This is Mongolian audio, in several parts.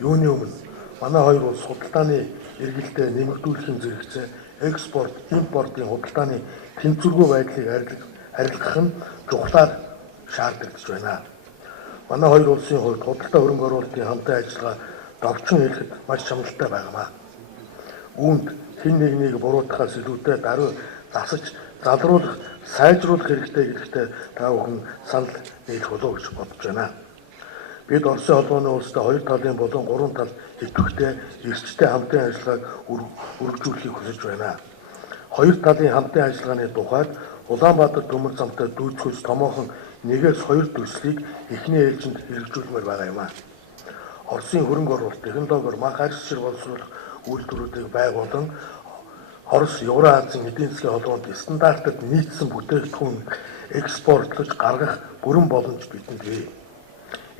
Юуны өмнө манай хоёр улс худалдааны эргэлтээ нэмэгдүүлэхийн зэрэгцээ экспорт, импортын худалдааны тэнцвэргүй байдлыг арилгах нь чухлаар шаардлагатай байна. Манай хоёр улсын хувьд худалдаа хөрөнгө оруулалтын хамтын ажиллагаа довчин хэлэхэд маш чанартай байна. Үүнд хэн нэгнийг буруутгахаас илүүтэй даруй засаж залруулах, сайжруулах хэрэгтэй гэдэгтээ та бүхэн санал нийлэх болов гэж бодож байна. Бид Оросын холбооны улстай хоёр талын болон гурван тал идэвхтэй эрсдэлтэй хамтын ажиллагааг үргэлжлүүлэхийг хүсэж байна. Хоёр талын хамтын ажиллагааны тухайд Улаанбаатар төмөр замтай дүүцхүүс томоохон 1-2 төслийг эхний ээлжинд хэрэгжүүлмээр байгаа юм. Оросын хөрөнгө оруулалт, технологиор мах арьс шир боловсруулах үйлдвэрүүдийг байгуулан Орос Евразийн эдийн засгийн холбоонд стандартад нийцсэн бүтээгдэхүүн экспортлож гаргах бүрэн боломж бидэнд бий.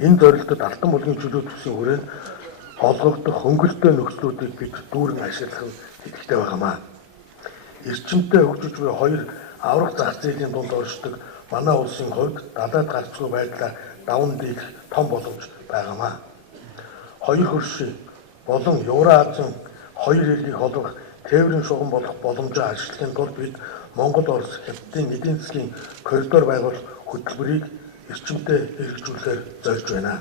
Энэ зорилтод алтан булгийн чөлөө төсвийн хүрээнд олгогдох хөнгөлөлтөө нөхцлүүдийг бид дүүрэн ашиглах нь хэрэгтэй байна. Эрчимтэй хөгжиж буй хоёр аврах зах зээлийн дунд оршдог манай улсын хувьд далайд гарцгүй байдлаа даван дийлэх том боломж байгаа. Хоёр хөршийн болон Евразийн хоёр хэлийг холбох тээврийн шугам болох боломжоо ашиглахын тулд бид Монгол-Орос хятадын эдийн засгийн коридор байгуулах хөтөлбөрийг эрчимтэй хэрэгжүүлэхээр зорж байна.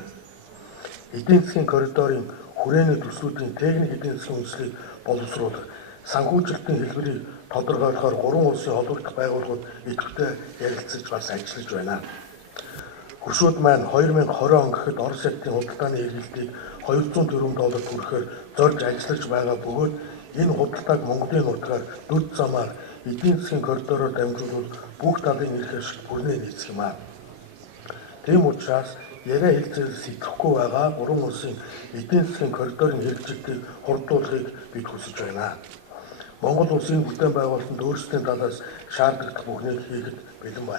Эдийн засгийн коридорын хүрээний төслүүдийн техник эдийн засгийн үндэслэлийг боловсруулах, санхүүжилтийн хэлбэрийг тодорхойлохоор гурван улсын холбогдох байгууллагууд идэвхтэй ярилцаж бас ажиллаж байна. Хөршүүд маань 2020 он гэхэд Орос хятадын худалдааны эргэлтийг $200 хүрэхээр зорж ажиллаж байгаа бөгөөд энэ худалдааг Монголын нутгаар дүр замаар эдийн засгийн коридороор дамжуулбал бүх талын эрх ашиг бүрнээ нийцэх юм. Тийм учраас яриа хэлцээр сэтгэхгүй байгаа гурван улсын эдийн засгийн коридорын хэрэгжилтийг хурдуулахыг бид хүсэж байна. Монгол улсын бүтээн байгуулалтанд өөрсдийн талаас шаардлагатай бүхнийг хийхэд бэлэн байна.